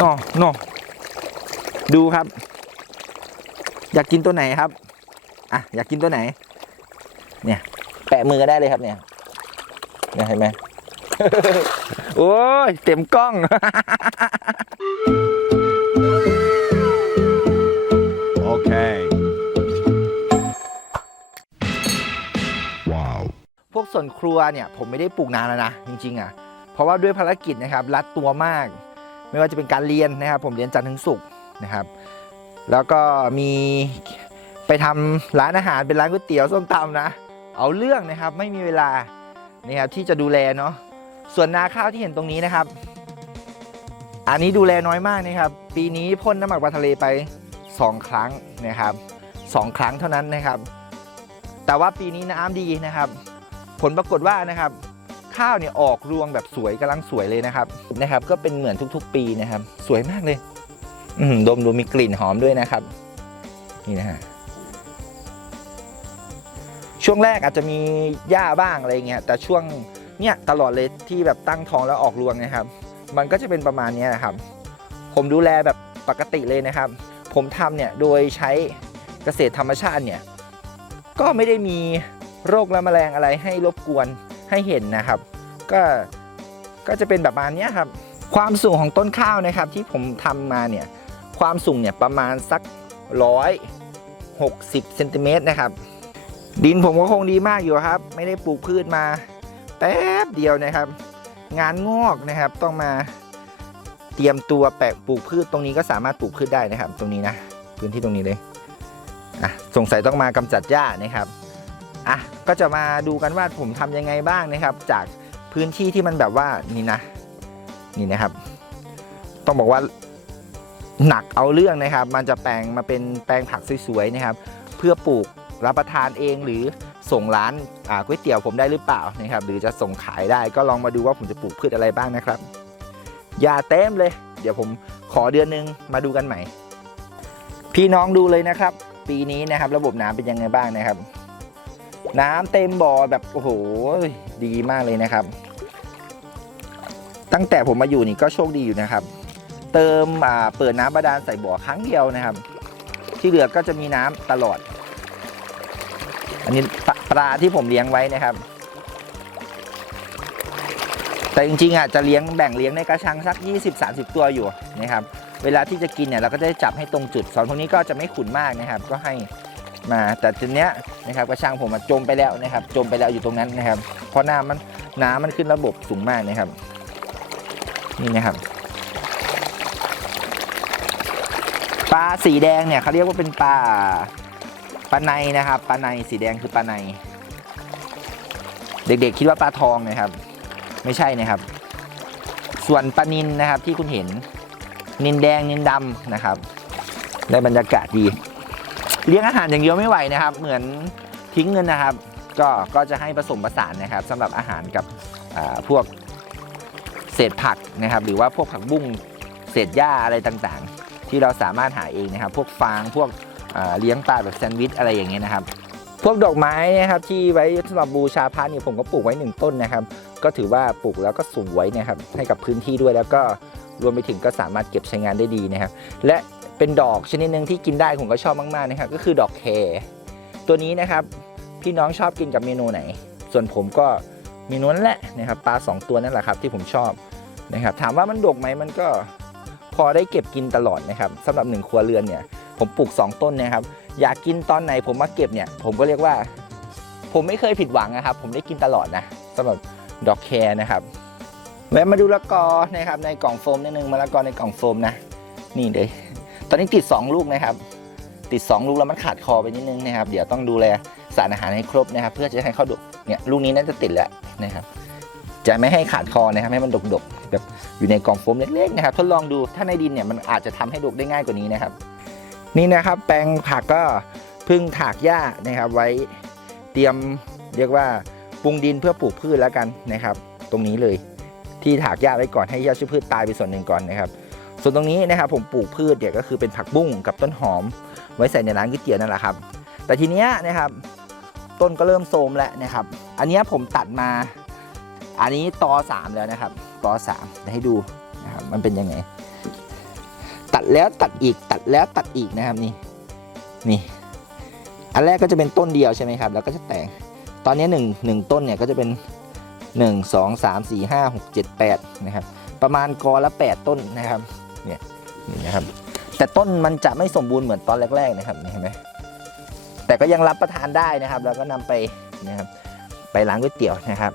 นอโนดูครับ อยากกินตัวไหนครับ อะ อยากกินตัวไหน เนี่ย แปะมือก็ได้เลยครับเนี่ยเนี่ยเห็นไหมโอ้ย เต็มกล้อง Okay. Wow. พวกส่วนครัวเนี่ย ผมไม่ได้ปลูกนานแล้วนะ จริง ๆ อะ เพราะว่าด้วยภารกิจนะครับ รัดตัวมาก ไม่ว่าจะเป็นการเรียนนะครับ ผมเรียนจันทร์ถึงศุกร์นะครับ แล้วก็มีไปทำร้านอาหารเป็นร้านก๋วยเตี๋ยวส้มตำนะ เอาเรื่องนะครับไม่มีเวลานะครับที่จะดูแลเนาะส่วนนาข้าวที่เห็นตรงนี้นะครับ อันนี้ดูแลน้อยมากนะครับ ปีนี้พ่นน้ำหมักปลาทะเลไป 2 ครั้งนะครับสองครั้งเท่านั้นนะครับ แต่ว่าปีนี้น้ำดีนะครับ ผลปรากฏว่านะครับ ข้าวเนี่ยออกรวงแบบสวยกำลังสวยเลยนะครับนะครับ ก็เป็นเหมือนทุกๆ ปีนะครับ สวยมากเลย อืมดมดูมีกลิ่นหอมด้วยนะครับ นี่นะฮะช่วงแรกอาจจะมีหญ้าบ้างอะไรเงี้ยแต่ช่วงเนี่ยตลอดเลยที่แบบตั้งท้องแล้วออกรวงนะครับ มันก็จะเป็นประมาณนี้นะครับ ผมดูแลแบบปกติเลยนะครับ ผมทำเนี่ยโดยใช้เกษตรธรรมชาติเนี่ยก็ไม่ได้มีโรคและแมลงอะไรให้รบกวน ให้เห็นนะครับ ก็ก็จะเป็นแบบมาเนี้ยครับ ความสูงของต้นข้าวนะครับ ที่ผมทำมาเนี่ยความสูงเนี่ยประมาณสักร้อยหกสิบเซนติเมตรนะครับ ดินผมก็คงดีมากอยู่ครับ ไม่ได้ปลูกพืชมา แป๊บเดียวนะครับ งานงอกนะครับต้องมาเตรียมตัวแปะปลูกพืชตรงนี้ก็สามารถปลูกพืชได้นะครับ ตรงนี้นะ พื้นที่ตรงนี้เลยอะสงสัยต้องมากำจัดหญ้านะครับ อะก็จะมาดูกันว่าผมทำยังไงบ้างนะครับ จากพื้นที่ที่มันแบบว่านี่นะ นี่นะครับ ต้องบอกว่าหนักเอาเรื่องนะครับ มันจะแปลงมาเป็นแปลงผักสวยๆนะครับ เพื่อปลูกรับประทานเองหรือส่งร้านก๋วยเตี๋ยวผมได้หรือเปล่านะครับ หรือจะส่งขายได้ก็ลองมาดูว่าผมจะปลูกพืชอะไรบ้างนะครับอย่าเต็มเลย เดี๋ยวผมขอเดือนหนึงมาดูกันใหม่ พี่น้องดูเลยนะครับ ปีนี้นะครับ ระบบน้ำเป็นยังไงบ้างนะครับ น้ำเต็มบ่อแบบโอ้โหดีมากเลยนะครับ ตั้งแต่ผมมาอยู่นี่ก็โชคดีอยู่นะครับ เติมเปิดน้ำบาดาลใส่บ่อครั้งเดียวนะครับ ที่เหลือก็จะมีน้ำตลอด อันนี้ปลาปลาที่ผมเลี้ยงไว้นะครับ แต่จริงๆอะจะเลี้ยงแบ่งเลี้ยงในกระชังสัก 20-30 ตัวอยู่นะครับ เวลาที่จะกินเนี่ยเราก็จะจับให้ตรงจุดสอนพวกนี้ก็จะไม่ขุนมากนะครับ ก็ให้ มา แต่ทีเนี้ยนะครับกระชังผมอะจมไปแล้วนะครับ จมไปแล้วอยู่ตรงนั้นนะครับ เพราะน้ำมันน้ำมันขึ้นระบบสูงมากนะครับ นี่นะครับปลาสีแดงเนี่ยเขาเรียกว่าเป็นปลาปลาในนะครับปลาในสีแดงคือปลาใน เด็กๆ คิดว่าปลาทองนะครับ ไม่ใช่นะครับ ส่วนปลานินนะครับที่คุณเห็นนินแดงนินดำนะครับ ได้บรรยากาศดี เลี้ยงอาหารอย่างเดียวไม่ไหวนะครับ เหมือนทิ้งเงินนะครับ ก็ก็จะให้ผสมผสานนะครับสำหรับอาหารกับพวกเศษผักนะครับ หรือว่าพวกผักบุ้งเศษหญ้าอะไรต่างๆ ที่เราสามารถหาเองนะครับ พวกฟางพวกเลี้ยงปลาแบบแซนด์วิชอะไรอย่างเงี้ยนะครับ พวกดอกไม้นะครับที่ไว้สำหรับบูชาพระเนี่ยผมก็ปลูกไว้หนึ่งต้นนะครับ ก็ถือว่าปลูกแล้วก็สูงไว้นะครับให้กับพื้นที่ด้วยแล้วก็รวมไปถึงก็สามารถเก็บใช้งานได้ดีนะครับ และ เป็นดอกชนิดหนึ่งที่กินได้ผมก็ชอบมากๆนะครับก็คือดอกแครตัวนี้นะครับพี่น้องชอบกินกับเมนูไหน ส่วนผมก็เมนูนั้นแหละนะครับปลาสองตัวนั่นแหละครับที่ผมชอบนะครับถามว่ามันดกไหมมันก็พอได้เก็บกินตลอดนะครับสำหรับหนึ่งครัวเรือนเนี่ยผมปลูก 2 ต้นนะครับอยากกินตอนไหนผมมาเก็บเนี่ยผมก็เรียกว่า ผมไม่เคยผิดหวังนะครับ ผมได้กินตลอดนะสำหรับดอกแครนะครับแวะมาดูละกอนะครับในกล่องโฟมนิดนึงมะละกอในกล่องโฟมนะนี่เลย ตอนนี้ติด 2 ลูกนะครับ ติด 2 ลูกแล้วมันขาดคอไปนิดนึงนะครับ เดี๋ยวต้องดูแลสารอาหารให้ครบนะครับ เพื่อจะให้เขาดกเนี่ยลูกนี้น่าจะติดแล้วนะครับ จะไม่ให้ขาดคอนะครับให้มันดกๆแบบอยู่ในกล่องโฟมเล็กๆนะครับ ทดลองดูถ้าในดินเนี่ยมันอาจจะทำให้ดกได้ง่ายกว่านี้นะครับ นี่นะครับ แปลงผักก็เพึ่งถากหญ้านะครับ ไว้เตรียมเรียกว่าปรุงดินเพื่อปลูกพืชแล้วกันนะครับ ตรงนี้เลยที่ถากหญ้าไว้ก่อนให้หญ้าชื้อพืชตายไปส่วนหนึ่งก่อนนะครับ ส่วนตรงนี้นะครับผมปลูกพืชเนี่ยก็คือเป็นผักบุ้งกับต้นหอม ไว้ใส่ในร้านก๋วยเตี๋ยวนั่นแหละครับ แต่ทีเนี้ยนะครับต้นก็เริ่มโทรมแล้วนะครับ อันนี้ผมตัดมา อันนี้ตอสามแล้วนะครับตอสามให้ดูนะครับมันเป็นยังไง ตัดแล้วตัดอีกตัดแล้วตัดอีกนะครับนี่นี่อันแรกก็จะเป็นต้นเดียวใช่ไหมครับ แล้วก็จะแตกตอนนี้หนึ่งหนึ่งต้นเนี่ยก็จะเป็นหนึ่งสองสามสี่ห้าหกเจ็ดแปดนะครับ ประมาณกอละแปดต้นนะครับ เนี่ยนี่นะครับ แต่ต้นมันจะไม่สมบูรณ์เหมือนตอนแรก ๆ นะครับเห็นไหมแต่ก็ยังรับประทานได้นะครับ แล้วก็นำไปนะครับ ไปร้านก๋วยเตี๋ยวนะครับ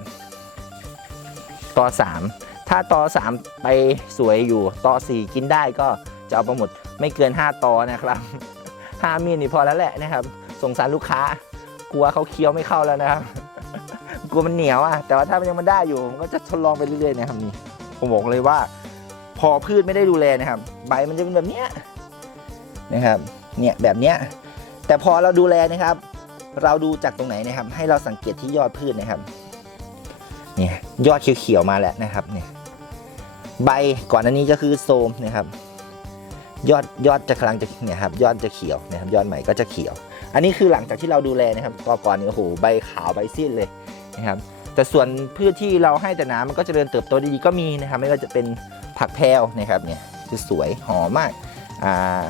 ตอสามถ้าตอสามไปสวยอยู่ตอสี่กินได้ก็จะเอาไปหมดไม่เกิน 5ตอนะครับห้ามีนี่พอแล้วแหละนะครับ สงสารลูกค้ากลัวเขาเคี้ยวไม่เข้าแล้วนะครับกลัวมันเหนียวอะแต่ว่าถ้ามันยังมันได้อยู่ผมก็จะทดลองไปเรื่อยๆนะครับนี่ผมบอกเลยว่า อพืชไม่ได้ดูแลนะครับ ใบมันจะเป็นแบบเนี้ยนะครับ เนี่ยแบบเนี้ย แต่พอเราดูแลนะครับ เราดูจากตรงไหนนะครับ ให้เราสังเกตที่ยอดพืชนะครับ เนี่ยยอดเขียวๆมาแล้วนะครับ เนี่ย ใบก่อนอันนี้ก็คือโทมนะครับ ยอดยอดจะกำลังจะเนี่ยครับ ยอดจะเขียวนะครับ ยอดใหม่ก็จะเขียว อันนี้คือหลังจากที่เราดูแลนะครับก่อนก่อนนี่โอ้โหใบขาวใบซีดเลยนะครับ แต่ส่วนพืชที่เราให้แต่น้ำมันก็จเจริญเติบโตดีๆก็มีนะครับ ไม่ว่าจะเป็นผักแพรวนะครับเนี่ยคือสวยหอมมากอ่า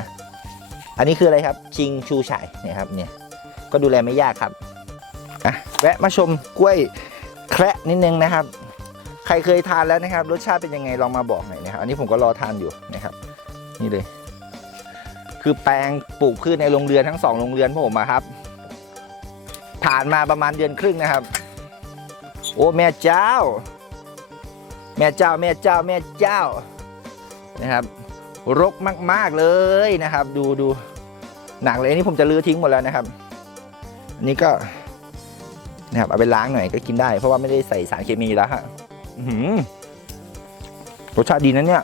อันนี้คืออะไรครับชิงชูฉ่ายนะครับเนี่ยก็ดูแลไม่ยากครับอะแวะมาชมกล้วยแคระนิดนึงนะครับ ใครเคยทานแล้วนะครับ รสชาติเป็นยังไงลองมาบอกหน่อยนะครับ อันนี้ผมก็รอทานอยู่นะครับ นี่เลย คือแปลงปลูกพืชในโรงเรือนทั้งสองโรงเรือนผมอะครับ ผ่านมาประมาณเดือนครึ่งนะครับ โอ้แม่เจ้า แม่เจ้าแม่เจ้าแม่เจ้านะครับ รกมาก ๆเลยนะครับ ดูดูหนักเลยอันนี้ผมจะลื้อทิ้งหมดแล้วนะครับอันนี้ก็นะครับเอาไปล้างหน่อยก็กินได้ เพราะว่าไม่ได้ใส่สารเคมีแล้วฮะอื้อหือรสชาติดีนะเนี่ย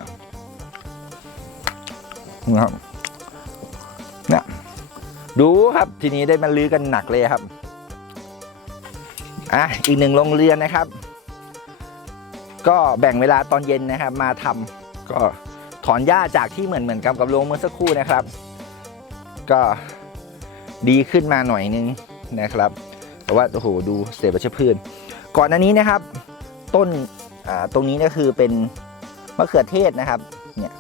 นะครับเนี่ยดูครับทีนี้ได้มาลื้อกันหนักเลยครับ อะอีกหนึ่งโรงเรียนนะครับ ก็แบ่งเวลาตอนเย็นนะครับ มาทำก็ถอนหญ้าจากที่เหมือนเหมือนกับกับโรงเมื่อสักครู่นะครับ ก็ดีขึ้นมาหน่อยนึงนะครับ แต่ว่าโอ้โหดูเศษวัชพืชก่อนอันนี้นะครับ ต้นตรงนี้ก็คือเป็นมะเขือเทศนะครับเนี่ย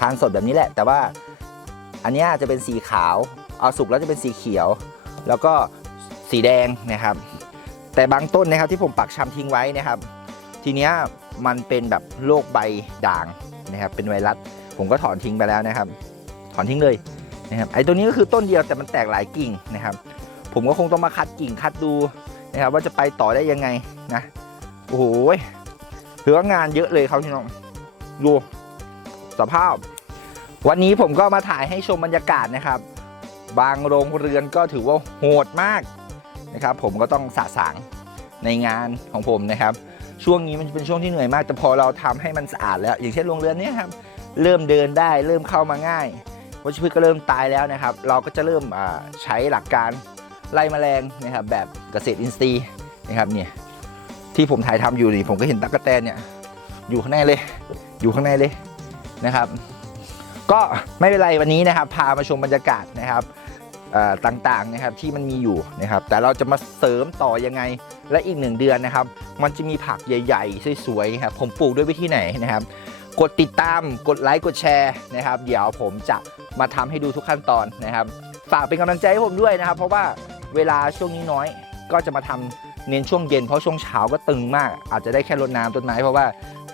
ทานสดแบบนี้แหละ แต่ว่าอันนี้จะเป็นสีขาว เอาสุกแล้วจะเป็นสีเขียว แล้วก็สีแดงนะครับ แต่บางต้นนะครับที่ผมปักชำทิ้งไว้นะครับ ทีเนี้ยมันเป็นแบบโรคใบด่างนะครับเป็นไวรัสผมก็ถอนทิ้งไปแล้วนะครับ ถอนทิ้งเลยนะครับไอ้ตัวนี้ก็คือต้นเดียวแต่มันแตกหลายกิ่งนะครับ ผมก็คงต้องมาคัดกิ่งคัดดูนะครับ ว่าจะไปต่อได้ยังไงนะโอ้โหถือว่างานเยอะเลยครับพี่น้องดูสภาพ วันนี้ผมก็มาถ่ายให้ชมบรรยากาศนะครับ บางโรงเรือนก็ถือว่าโหดมาก นะครับผมก็ต้องสะสางในงานของผมนะครับ ช่วงนี้มันเป็นช่วงที่เหนื่อยมาก แต่พอเราทำให้มันสะอาดแล้ว อย่างเช่นโรงเรือนเนี้ครับเริ่มเดินได้เริ่มเข้ามาง่ายวัชพืชก็เริ่มตายแล้วนะครับ เราก็จะเริ่มใช้หลักการไล่แมลงนะครับแบบเกษตรอินทรีย์นะครับเนี่ยที่ผมถ่ายทำอยู่นี่ผมก็เห็นตั๊กแตนเนี่ยอยู่ข้างในเลย อยู่ข้างในเลยนะครับ ก็ไม่เป็นไรวันนี้นะครับ พามาชมบรรยากาศนะครับ ต่างๆนะครับที่มันมีอยู่นะครับ แต่เราจะมาเสริมต่อยังไง และอีกหนึ่งเดือนนะครับ มันจะมีผักใหญ่ ๆ สวยๆครับผมปลูกด้วยวิธีไหนนะครับ กดติดตามกดไลค์กดแชร์นะครับ เดี๋ยวผมจะมาทำให้ดูทุกขั้นตอนนะครับ ฝากเป็นกำลังใจให้ผมด้วยนะครับ เพราะว่าเวลาช่วงนี้น้อยก็จะมาทำเน้นช่วงเย็นเพราะช่วงเช้าก็ตึงมาก อาจจะได้แค่รดน้ำต้นไม้เพราะว่า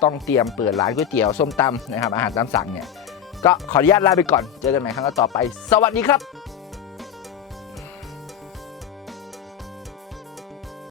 ต้องเตรียมเปิดร้านก๋วยเตี๋ยวส้มตำนะครับอาหารตามสั่งเนี่ยก็ขออนุญาตลาไปก่อนเจอกันใหม่ครั้งต่อไป สวัสดีครับ